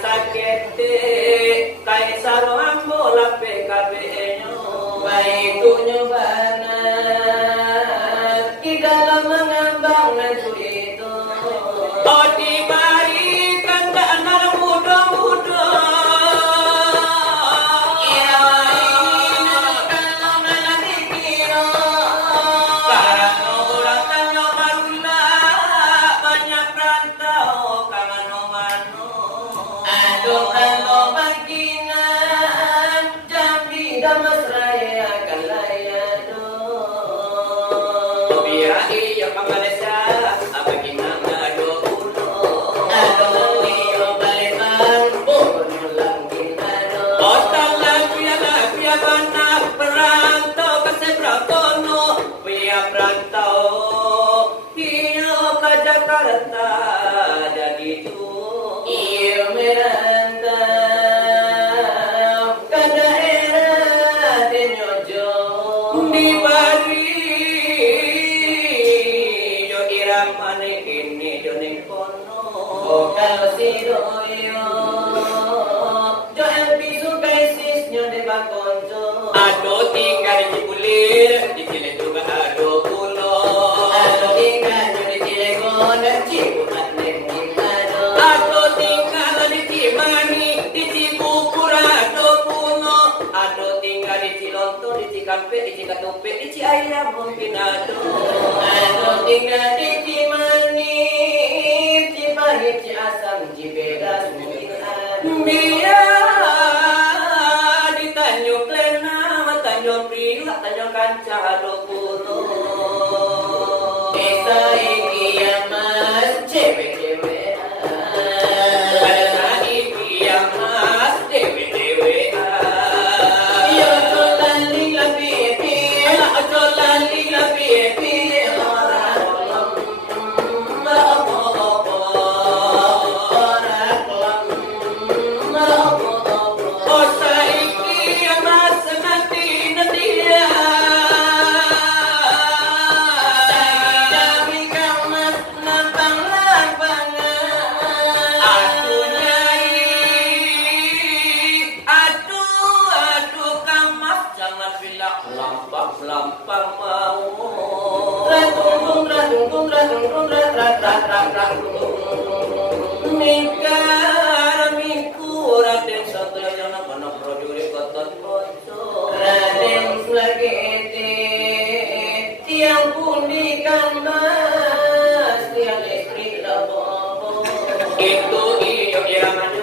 sakete kaisar ambola PKB nyo baik nyobana di dalam mengambang itu oh dibarikan danar muda-muda Jakarta jadi tu ia merantau ke daerah Denyojo di Bali yo iramane kini jo ning kono kalau si doyo jo elpi sukaisis nyo de bakonjo ado tinggal di Cipulir di Cilegon juga ado pulo ado tinggal di Cilegon dan Ciputat Lengkitado ado tinggal di Cimani di Cibubur ado pulo ado tinggal di Cilonto di Cikampek di Cikatupe di Ciayam mungkin ado tinggal di Cimani Cipahit Ciasam Cibedas mungkin ado dia di Tanjung Lena Tanjung Priok Tanjung Kancah ado pulo desa iki ya mas cewek-cewek pada iki ya mas dewe-dewe yo tolali la pipi tolali la pipi lampang mau mingkar mingku Raden Satyajana kana prajurit Gatot Kaca Raden Slagete tiang pundi kan mas tiang listrik labobo itu iyo iraman